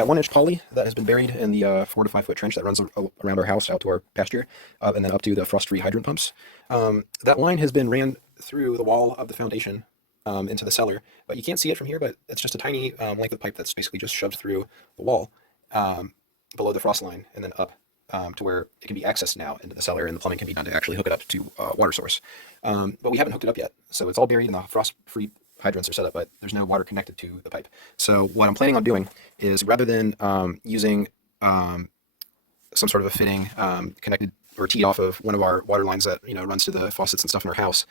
that 1-inch poly that has been buried in the 4 to 5 foot trench that runs around our house out to our pasture, and then up to the frost-free hydrant pumps. That line has been ran through the wall of the foundation into the cellar, but you can't see it from here, but it's just a tiny length of pipe that's basically just shoved through the wall below the frost line and then up to where it can be accessed now into the cellar, and the plumbing can be done to actually hook it up to a water source. But we haven't hooked it up yet, so it's all buried in the frost-free hydrants are set up, but there's no water connected to the pipe. So what I'm planning on doing is, rather than using some sort of a fitting connected or teed off of one of our water lines that runs to the faucets and stuff in our house,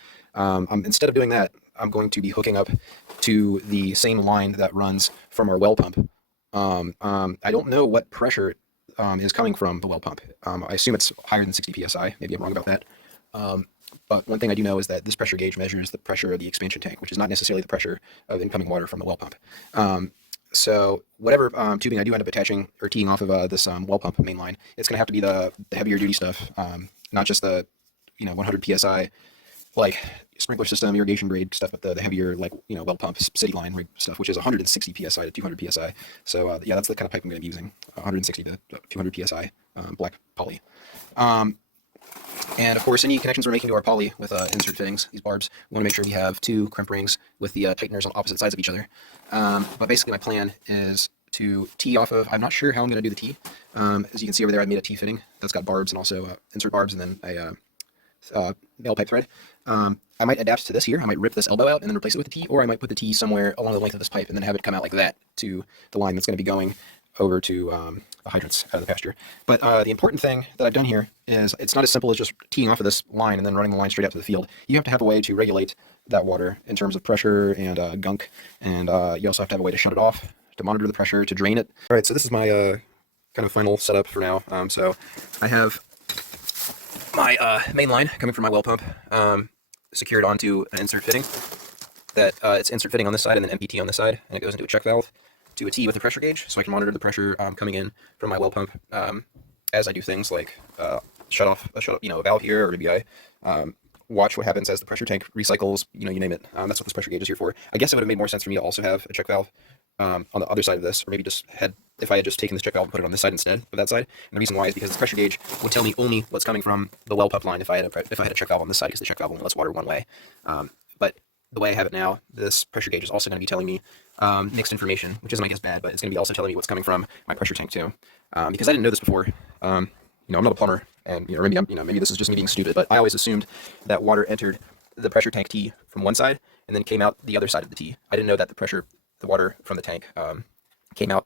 instead of doing that, I'm going to be hooking up to the same line that runs from our well pump. I don't know what pressure is coming from the well pump. I assume it's higher than 60 psi. Maybe I'm wrong about that. But one thing I do know is that this pressure gauge measures the pressure of the expansion tank, which is not necessarily the pressure of incoming water from the well pump. So whatever tubing I do end up attaching or teeing off of this well pump main line, it's going to have to be the heavier duty stuff, not just the 100 psi like sprinkler system, irrigation grade stuff, but the heavier well pump city line rig stuff, which is 160 psi to 200 psi. So yeah, that's the kind of pipe I'm going to be using, 160 to 200 psi black poly. And of course, any connections we're making to our poly with insert fittings, these barbs, we want to make sure we have 2 crimp rings with the tighteners on opposite sides of each other. But basically my plan is to tee off of, I'm not sure how I'm going to do the tee. As you can see over there, I made a tee fitting that's got barbs and also insert barbs and then a male pipe thread. I might adapt to this here. I might rip this elbow out and then replace it with the tee, or I might put the tee somewhere along the length of this pipe and then have it come out like that to the line that's going to be going over to the hydrants out of the pasture. But the important thing that I've done here is it's not as simple as just teeing off of this line and then running the line straight out to the field. You have to have a way to regulate that water in terms of pressure and gunk, and you also have to have a way to shut it off, to monitor the pressure, to drain it. All right, so this is my kind of final setup for now. So I have my main line coming from my well pump secured onto an insert fitting. That it's insert fitting on this side and then MPT on this side, and it goes into a check valve to a T with a pressure gauge, so I can monitor the pressure coming in from my well pump as I do things like shut off a valve here, or maybe I watch what happens as the pressure tank recycles, you name it. That's what this pressure gauge is here for. I guess it would have made more sense for me to also have a check valve on the other side of this, or maybe if I had just taken this check valve and put it on this side instead of that side. And the reason why is because this pressure gauge would tell me only what's coming from the well pump line if I had a check valve on this side, because the check valve only lets water one way. But the way I have it now, this pressure gauge is also going to be telling me mixed information, which isn't, I guess, bad, but it's going to be also telling me what's coming from my pressure tank too. Because I didn't know this before. I'm not a plumber, and maybe this is just me being stupid, but I always assumed that water entered the pressure tank T from one side and then came out the other side of the T. I didn't know that the water from the tank came out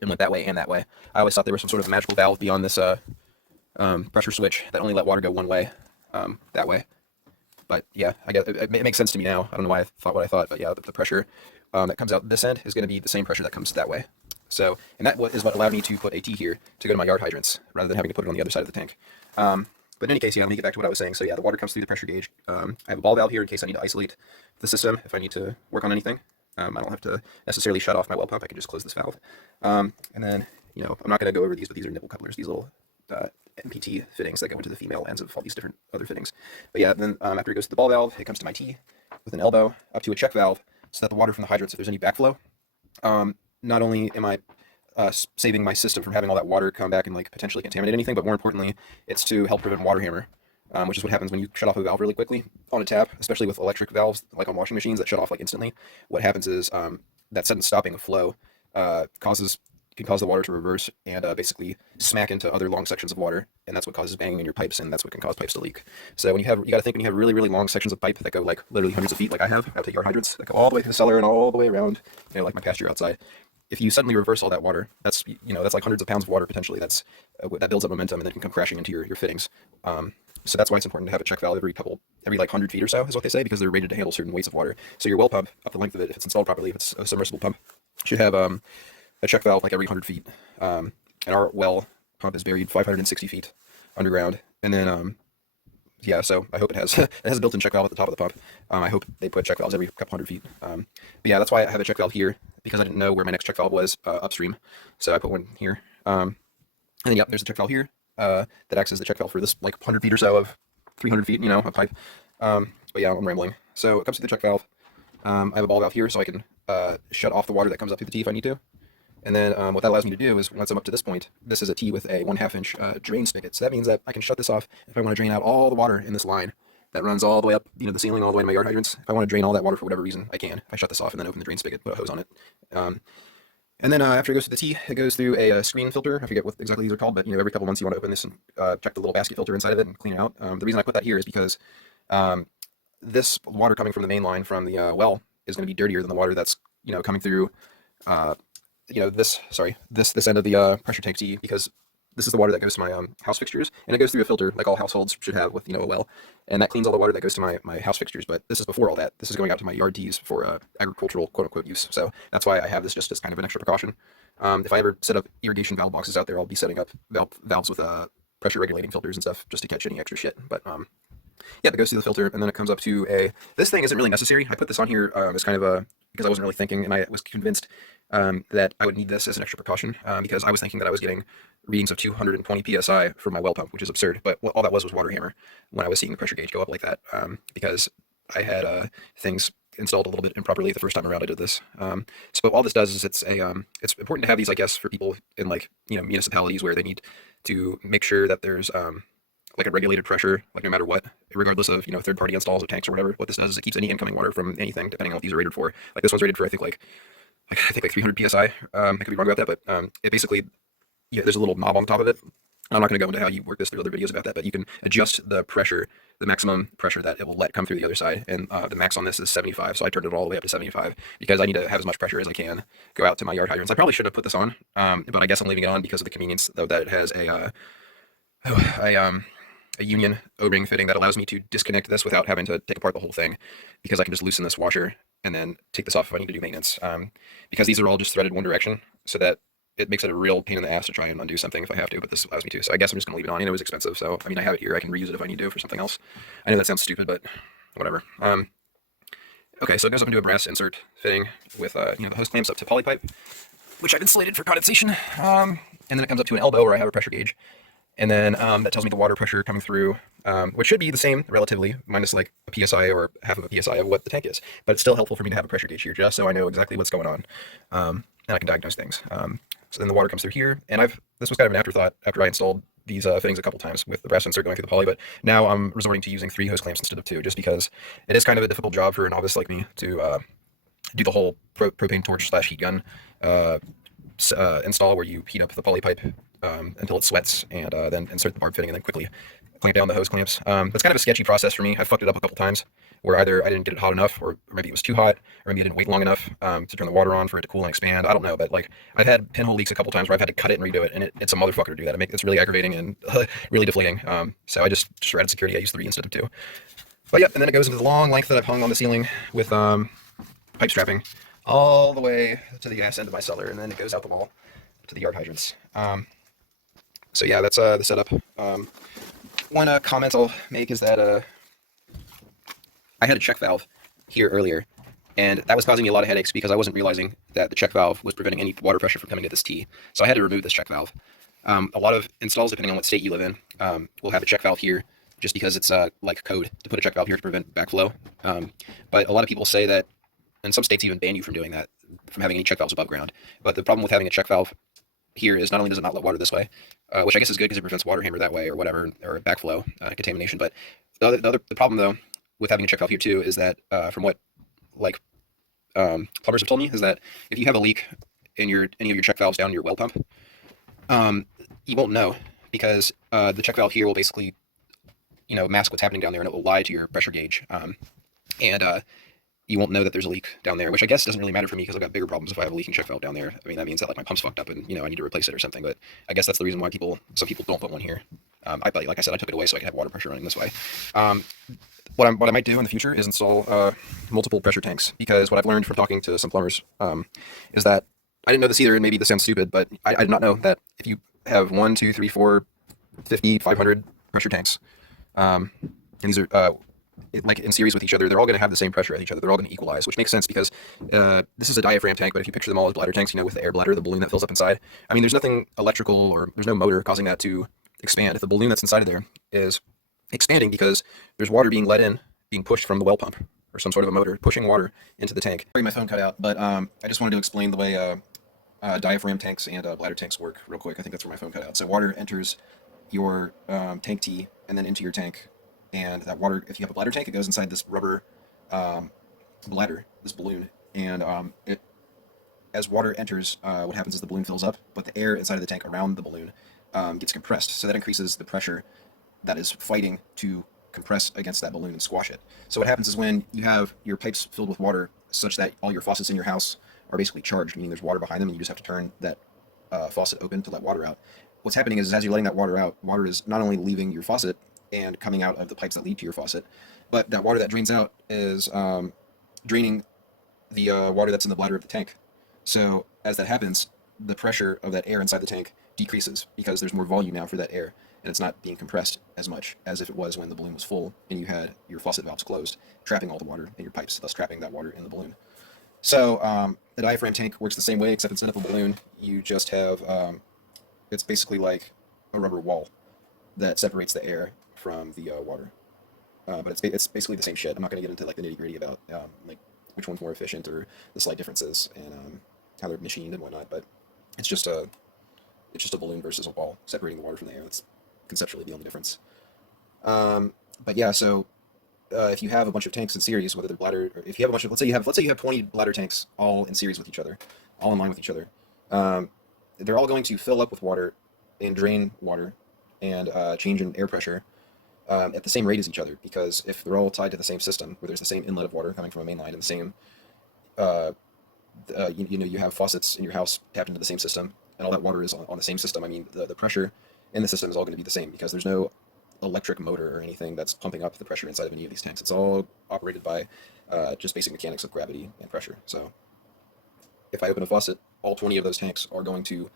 and went that way and that way. I always thought there was some sort of magical valve beyond this pressure switch that only let water go one way, that way. But yeah, I guess it makes sense to me now. I don't know why I thought what I thought, but yeah, the pressure that comes out this end is going to be the same pressure that comes that way. So, and that is what allowed me to put a T here to go to my yard hydrants, rather than having to put it on the other side of the tank. But in any case, yeah, let me get back to what I was saying. So yeah, the water comes through the pressure gauge. I have a ball valve here in case I need to isolate the system if I need to work on anything. I don't have to necessarily shut off my well pump. I can just close this valve. And then, I'm not going to go over these, but these are nipple couplers, these little MPT fittings that go into the female ends of all these different other fittings. But yeah, then after it goes to the ball valve, it comes to my T with an elbow up to a check valve, so that the water from the hydrants, if there's any backflow, not only am I saving my system from having all that water come back and potentially contaminate anything, but more importantly, it's to help prevent water hammer, which is what happens when you shut off a valve really quickly on a tap, especially with electric valves, like on washing machines that shut off instantly. What happens is that sudden stopping of flow can cause the water to reverse and basically smack into other long sections of water, and that's what causes banging in your pipes, and that's what can cause pipes to leak. So you got to think, when you have really, really long sections of pipe that go literally hundreds of feet, like I have out to yard hydrants that go all the way through the cellar and all the way around, like my pasture outside. If you suddenly reverse all that water, that's that's like hundreds of pounds of water potentially. That builds up momentum and then can come crashing into your fittings. So that's why it's important to have a check valve every 100 feet or so, is what they say, because they're rated to handle certain weights of water. So your well pump, up the length of it, if it's installed properly, if it's a submersible pump, should have a check valve every 100 feet. And our well pump is buried 560 feet underground. And then, yeah, so I hope it has it has a built-in check valve at the top of the pump. I hope they put check valves every couple hundred feet. But yeah, that's why I have a check valve here, because I didn't know where my next check valve was upstream. So I put one here. And then, yep, there's a check valve here that acts as the check valve for this 100 feet or so of 300 feet, of pipe. But yeah, I'm rambling. So it comes to the check valve. I have a ball valve here, so I can shut off the water that comes up through the T if I need to. And then what that allows me to do is once I'm up to this point, this is a T with a 1/2 inch drain spigot. So that means that I can shut this off if I want to drain out all the water in this line that runs all the way up, the ceiling, all the way to my yard hydrants. If I want to drain all that water for whatever reason, I can. If I shut this off and then open the drain spigot, put a hose on it. And then after it goes through the T, it goes through a screen filter. I forget what exactly these are called, but every couple months you want to open this and check the little basket filter inside of it and clean it out. The reason I put that here is because this water coming from the main line from the well is going to be dirtier than the water that's coming through this end of the pressure tank T, because this is the water that goes to my house fixtures, and it goes through a filter like all households should have with a well, and that cleans all the water that goes to my house fixtures. But this is before all that. This is going out to my yard tees for agricultural quote unquote use. So that's why I have this just as kind of an extra precaution. If I ever set up irrigation valve boxes out there, I'll be setting up valves with pressure regulating filters and stuff just to catch any extra shit. But yeah, it goes through the filter, and then it comes up to this thing isn't really necessary. I put this on here as kind of because I wasn't really thinking, and I was convinced that I would need this as an extra precaution because I was thinking that I was getting readings of 220 psi from my well pump, which is absurd. But all that was water hammer when I was seeing the pressure gauge go up like that because I had things installed a little bit improperly the first time around I did this. So all this does is it's important to have these, I guess, for people in municipalities where they need to make sure that there's like a regulated pressure, like no matter what, regardless of third-party installs of tanks or whatever. What this does is it keeps any incoming water from anything, depending on what these are rated for. Like this one's rated for I think like 300 psi. I could be wrong about that, but it basically there's a little knob on the top of it. I'm not going to go into how you work this through other videos about that, but you can adjust the pressure, the maximum pressure that it will let come through the other side, and the max on this is 75. So I turned it all the way up to 75 because I need to have as much pressure as I can go out to my yard hydrants. I probably should have put this on, but I guess I'm leaving it on because of the convenience, though, that it has a union O-ring fitting that allows me to disconnect this without having to take apart the whole thing, because I can just loosen this washer and then take this off if I need to do maintenance. Because these are all just threaded one direction, so that it makes it a real pain in the ass to try and undo something if I have to, but this allows me to. So I guess I'm just going to leave it on. And it was expensive, so I mean, I have it here. I can reuse it if I need to for something else. I know that sounds stupid, but whatever. Okay, so it goes up into a brass insert fitting with the hose clamps up to poly pipe, which I've insulated for condensation. And then it comes up to an elbow where I have a pressure gauge. And then that tells me the water pressure coming through, which should be the same relatively, minus like a PSI or half of a PSI of what the tank is. But it's still helpful for me to have a pressure gauge here, just so I know exactly what's going on, and I can diagnose things. So then the water comes through here, and this was kind of an afterthought after I installed these fittings a couple times with the brass insert going through the poly, but now I'm resorting to using 3 hose clamps instead of 2, just because it is kind of a difficult job for a novice like me to do the whole propane torch / heat gun install, where you heat up the poly pipe until it sweats, and then insert the barb fitting and then quickly clamp down the hose clamps. That's kind of a sketchy process for me. I fucked it up a couple times where either I didn't get it hot enough, or maybe it was too hot, or maybe I didn't wait long enough to turn the water on for it to cool and expand. I don't know, but like I've had pinhole leaks a couple times where I've had to cut it and redo it, and it's a motherfucker to do that. It's really aggravating and really deflating. So I just for added security, I use 3 instead of 2. But yeah, and then it goes into the long length that I've hung on the ceiling with pipe strapping all the way to the ass end of my cellar, and then it goes out the wall to the yard hydrants. So yeah, that's the setup. One comment I'll make is that I had a check valve here earlier, and that was causing me a lot of headaches because I wasn't realizing that the check valve was preventing any water pressure from coming to this T. So I had to remove this check valve. A lot of installs, depending on what state you live in, will have a check valve here just because it's like code to put a check valve here to prevent backflow. But a lot of people say that, and some states even ban you from doing that, from having any check valves above ground. But the problem with having a check valve here is not only does it not let water this way, which I guess is good because it prevents water hammer that way or whatever, or backflow contamination. But the problem though with having a check valve here too is that from what plumbers have told me is that if you have a leak in any of your check valves down your well pump, you won't know because the check valve here will basically mask what's happening down there, and it will lie to your pressure gauge, and you won't know that there's a leak down there, which I guess doesn't really matter for me because I've got bigger problems if I have a leaking check valve down there. I mean, that means that like my pump's fucked up and I need to replace it or something. But I guess that's the reason why some people don't put one here. Like I said, I took it away so I could have water pressure running this way. What I might do in the future is install multiple pressure tanks, because what I've learned from talking to some plumbers is that I didn't know this either, and maybe this sounds stupid, but I did not know that if you have 1, 2, 3, 4, 50, 500 pressure tanks, and these are like in series with each other, they're all going to have the same pressure at each other. They're all going to equalize, which makes sense because this is a diaphragm tank, but if you picture them all as bladder tanks, with the air bladder, the balloon that fills up inside, I mean, there's nothing electrical or there's no motor causing that to expand. If the balloon that's inside of there is expanding because there's water being let in, being pushed from the well pump or some sort of a motor pushing water into the tank. Sorry, my phone cut out, but I just wanted to explain the way diaphragm tanks and bladder tanks work real quick. I think that's where my phone cut out. So water enters your tank T and then into your tank, and that water, if you have a bladder tank, it goes inside this rubber um, bladder, this balloon, and as water enters, what happens is the balloon fills up, but the air inside of the tank around the balloon gets compressed, so that increases the pressure that is fighting to compress against that balloon and squash it. So what happens is when you have your pipes filled with water such that all your faucets in your house are basically charged, meaning there's water behind them and you just have to turn that faucet open to let water out. What's happening is as you're letting that water out, water is not only leaving your faucet and coming out of the pipes that lead to your faucet, but that water that drains out is draining the water that's in the bladder of the tank. So as that happens, the pressure of that air inside the tank decreases because there's more volume now for that air, and it's not being compressed as much as if it was when the balloon was full and you had your faucet valves closed, trapping all the water in your pipes, thus trapping that water in the balloon. So the diaphragm tank works the same way, except instead of a balloon, you just have, it's basically like a rubber wall that separates the air from the water. But it's basically the same shit. I'm not going to get into like the nitty gritty about like which one's more efficient or the slight differences and how they're machined and whatnot. But it's just a balloon versus a wall separating the water from the air. That's conceptually the only difference. But yeah, so if you have a bunch of tanks in series, whether they're bladder, or if you have a bunch of, let's say you have 20 bladder tanks all in series with each other, all in line with each other, they're all going to fill up with water and drain water and change in air pressure at the same rate as each other, because if they're all tied to the same system, where there's the same inlet of water coming from a main line and the same, you have faucets in your house tapped into the same system, and all that water is on the same system. I mean, the pressure in the system is all going to be the same because there's no electric motor or anything that's pumping up the pressure inside of any of these tanks. It's all operated by just basic mechanics of gravity and pressure. So if I open a faucet, all 20 of those tanks are going to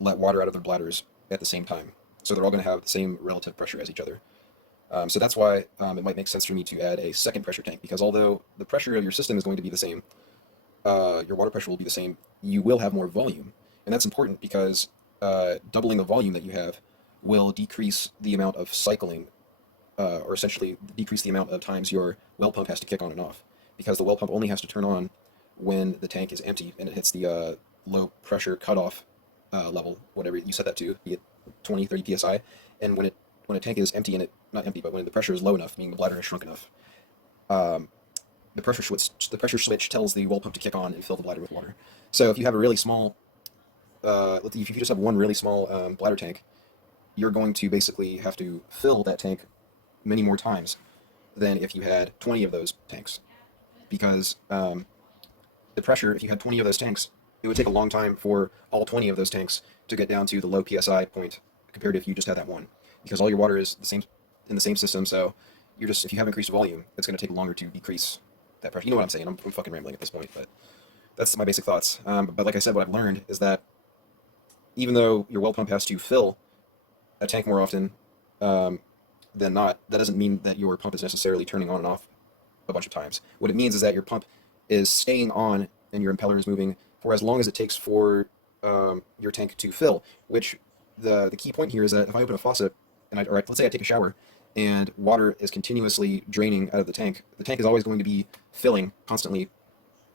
let water out of their bladders at the same time. So they're all going to have the same relative pressure as each other. So that's why it might make sense for me to add a second pressure tank, because although the pressure of your system is going to be the same, your water pressure will be the same, you will have more volume. And that's important because doubling the volume that you have will decrease the amount of cycling, or essentially decrease the amount of times your well pump has to kick on and off, because the well pump only has to turn on when the tank is empty and it hits the low pressure cutoff level, whatever you set that to, be it 20, 30 psi, and when a tank is empty and not empty, but when the pressure is low enough, meaning the bladder has shrunk enough, the pressure switch tells the well pump to kick on and fill the bladder with water. So if you have a really small, if you just have one really small bladder tank, you're going to basically have to fill that tank many more times than if you had 20 of those tanks, because the pressure, if you had 20 of those tanks, it would take a long time for all 20 of those tanks to get down to the low PSI point compared to if you just had that one, because all your water is the same in the same system. So if you have increased volume, it's going to take longer to decrease that pressure. You know what I'm saying? I'm fucking rambling at this point, but that's my basic thoughts. But like I said, what I've learned is that even though your well pump has to fill a tank more often than not, that doesn't mean that your pump is necessarily turning on and off a bunch of times. What it means is that your pump is staying on and your impeller is moving for as long as it takes for your tank to fill, which the key point here is that if I open a faucet and let's say I take a shower and water is continuously draining out of the tank is always going to be filling constantly,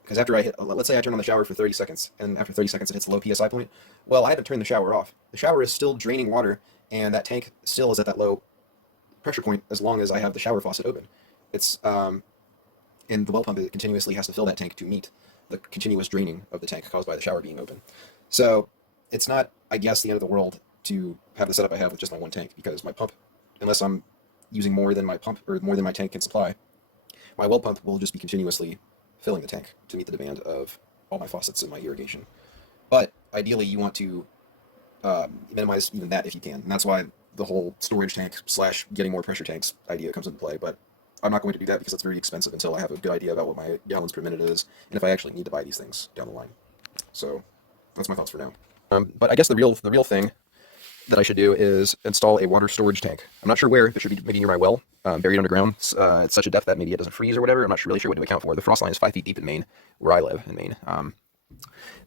because after let's say I turn on the shower for 30 seconds and after 30 seconds it hits the low PSI point, well, I haven't turned the shower off. The shower is still draining water and that tank still is at that low pressure point as long as I have the shower faucet open. It's and the well pump continuously has to fill that tank to meet the continuous draining of the tank caused by the shower being open. So it's not, I guess, the end of the world to have the setup I have with just my one tank, because my pump, unless I'm using more than my pump or more than my tank can supply, my well pump will just be continuously filling the tank to meet the demand of all my faucets and my irrigation. But ideally, you want to minimize even that if you can, and that's why the whole storage tank / getting more pressure tanks idea comes into play. But I'm not going to do that because it's very expensive until I have a good idea about what my gallons per minute is and if I actually need to buy these things down the line. So that's my thoughts for now. But I guess the real thing that I should do is install a water storage tank. I'm not sure where. It should be maybe near my well, buried underground. It's such a depth that maybe it doesn't freeze or whatever. I'm not really sure what to account for. The frost line is 5 feet deep in Maine, where I live in Maine.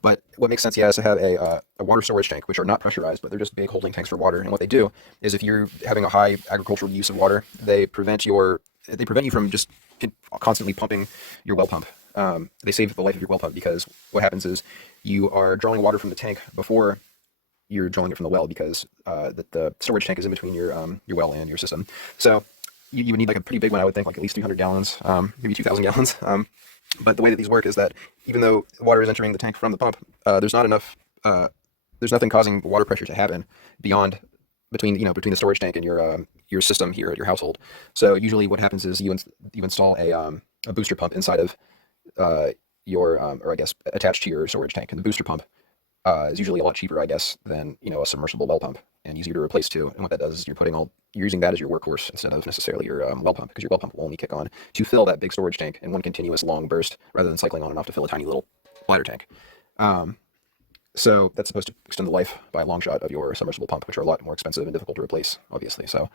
But what makes sense, yeah, is to have a water storage tank, which are not pressurized, but they're just big holding tanks for water. And what they do is, if you're having a high agricultural use of water, they prevent you from just constantly pumping your well pump they save the life of your well pump, because what happens is you are drawing water from the tank before you're drawing it from the well, because the storage tank is in between your well and your system. So you would need like a pretty big one, I would think, like at least 300 gallons, maybe 2,000 gallons. But the way that these work is that even though water is entering the tank from the pump, there's not enough, there's nothing causing water pressure to happen beyond between the storage tank and your system here at your household. So usually what happens is you install a booster pump inside of or I guess attached to your storage tank, and the booster pump is usually a lot cheaper, I guess, than a submersible well pump, and easier to replace too. And what that does is you're using that as your workhorse instead of necessarily your well pump, because your well pump will only kick on to fill that big storage tank in one continuous long burst, rather than cycling on and off to fill a tiny little bladder tank. So that's supposed to extend the life by a long shot of your submersible pump, which are a lot more expensive and difficult to replace, obviously. So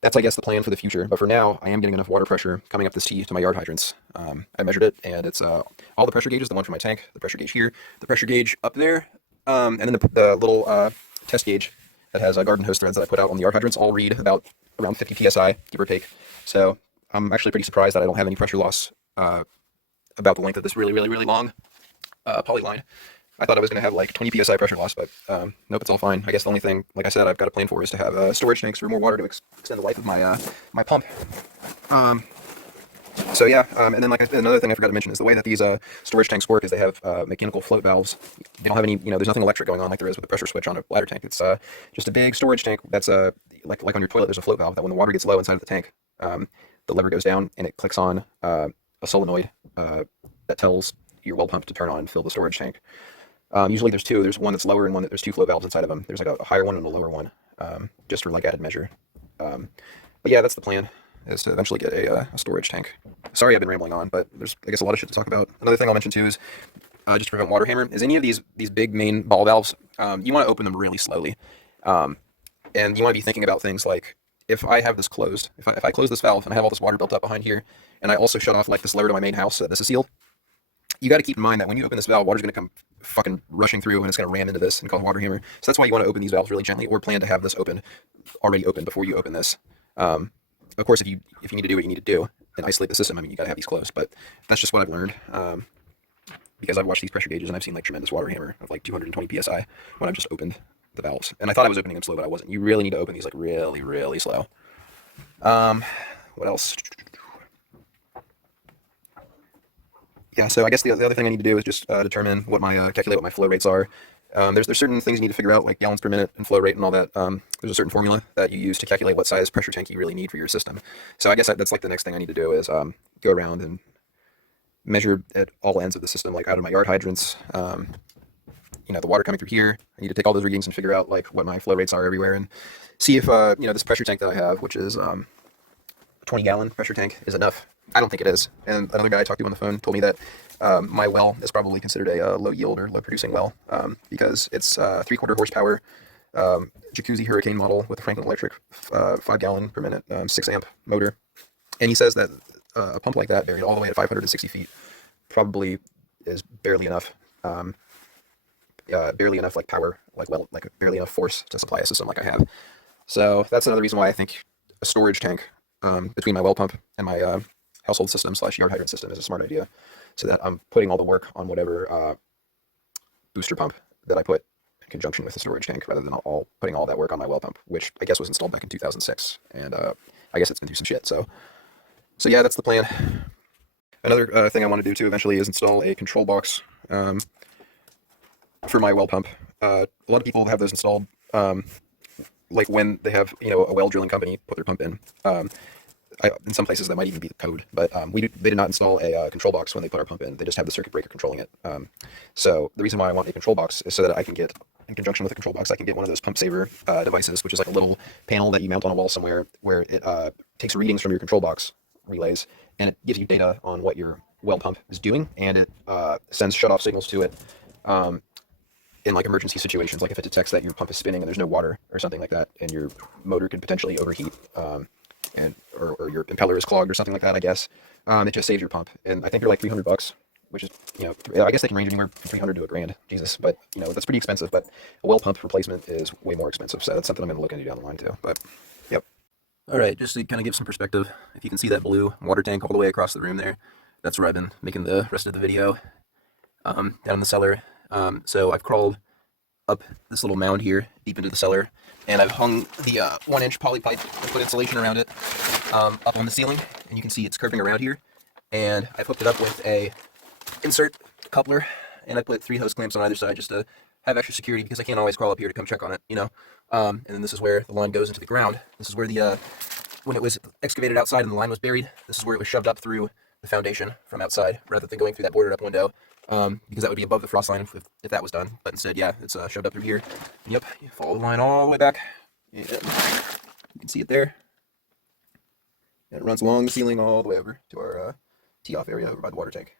that's, I guess, the plan for the future. But for now, I am getting enough water pressure coming up this tee to my yard hydrants. I measured it, and it's all the pressure gauges, the one for my tank, the pressure gauge here, the pressure gauge up there, and then the little test gauge that has garden hose threads that I put out on the yard hydrants, all read around 50 psi, give or take. So I'm actually pretty surprised that I don't have any pressure loss about the length of this really, really, really long poly line. I thought I was going to have like 20 psi pressure loss, but nope, it's all fine. I guess the only thing, like I said, I've got a plan for is to have storage tanks for more water to extend the life of my pump. So yeah, and then another thing I forgot to mention is the way that these storage tanks work is they have mechanical float valves. They don't have any, there's nothing electric going on like there is with a pressure switch on a bladder tank. It's just a big storage tank that's like on your toilet. There's a float valve that when the water gets low inside of the tank, the lever goes down and it clicks on a solenoid that tells your well pump to turn on and fill the storage tank. Usually there's two. There's one that's lower and there's two float valves inside of them. There's like a higher one and a lower one, just for like added measure. But yeah, that's the plan, is to eventually get a storage tank. Sorry I've been rambling on, but there's, I guess, a lot of shit to talk about. Another thing I'll mention too is, just to prevent water hammer, is any of these big main ball valves, you want to open them really slowly. And you want to be thinking about things like, if I have this closed, if I close this valve and I have all this water built up behind here, and I also shut off like this lever to my main house so that this is sealed, you got to keep in mind that when you open this valve, water's going to come fucking rushing through, and it's going to ram into this and cause water hammer. So that's why you want to open these valves really gently, or plan to have this already open before you open this. Of course, if you need to do what you need to do and isolate the system, I mean, you got to have these closed. But that's just what I've learned, because I've watched these pressure gauges and I've seen like tremendous water hammer of like 220 psi when I've just opened the valves. And I thought I was opening them slow, but I wasn't. You really need to open these like really, really slow. What else? Yeah, so I guess the other thing I need to do is just calculate what my flow rates are. There's certain things you need to figure out, like gallons per minute and flow rate and all that. There's a certain formula that you use to calculate what size pressure tank you really need for your system. So I guess that's like the next thing I need to do is go around and measure at all ends of the system, like out of my yard hydrants, the water coming through here. I need to take all those readings and figure out like what my flow rates are everywhere, and see if this pressure tank that I have, which is a 20-gallon pressure tank, is enough. I don't think it is. And another guy I talked to on the phone told me that my well is probably considered a low yield or low producing well, because it's 3/4 horsepower jacuzzi hurricane model with a Franklin Electric 5-gallon per minute 6-amp motor. And he says that a pump like that, buried all the way at 560 feet, probably is barely enough. Barely enough like power, like barely enough force to supply a system like I have. So that's another reason why I think a storage tank between my well pump and my household system / yard hydrant system is a smart idea, so that I'm putting all the work on whatever booster pump that I put in conjunction with the storage tank, rather than putting all that work on my well pump, which I guess was installed back in 2006, and I guess it's been through some shit. So yeah, that's the plan. Another thing I want to do too eventually is install a control box for my well pump. A lot of people have those installed like when they have a well drilling company put their pump in. In some places that might even be the code, but they did not install a control box when they put our pump in. They just have the circuit breaker controlling it. So the reason why I want a control box is so that I can get, in conjunction with the control box, I can get one of those pump saver devices, which is like a little panel that you mount on a wall somewhere, where it takes readings from your control box relays, and it gives you data on what your well pump is doing, and it sends shut-off signals to it in like emergency situations, like if it detects that your pump is spinning and there's no water or something like that, and your motor could potentially overheat, or your impeller is clogged or something like that, I guess. It just saves your pump, and I think they're like $300, which is, I guess they can range anywhere from $300 to $1,000. Jesus, but that's pretty expensive. But a well pump replacement is way more expensive, so that's something I'm going to look into down the line too. But yep. All right, just to kind of give some perspective, if you can see that blue water tank all the way across the room there, that's where I've been making the rest of the video, down in the cellar. So I've crawled up this little mound here deep into the cellar, and I've hung the 1-inch poly pipe and put insulation around it up on the ceiling, and you can see it's curving around here. And I've hooked it up with a insert coupler, and I put 3 hose clamps on either side just to have extra security because I can't always crawl up here to come check on it, you know. And then this is where the line goes into the ground. This is where the when it was excavated outside and the line was buried, this is where it was shoved up through the foundation from outside rather than going through that boarded up window, because that would be above the frost line if that was done. But instead, yeah, it's shoved up through here. Yep, you follow the line all the way back. And you can see it there. And it runs along the ceiling all the way over to our tee-off area over by the water tank.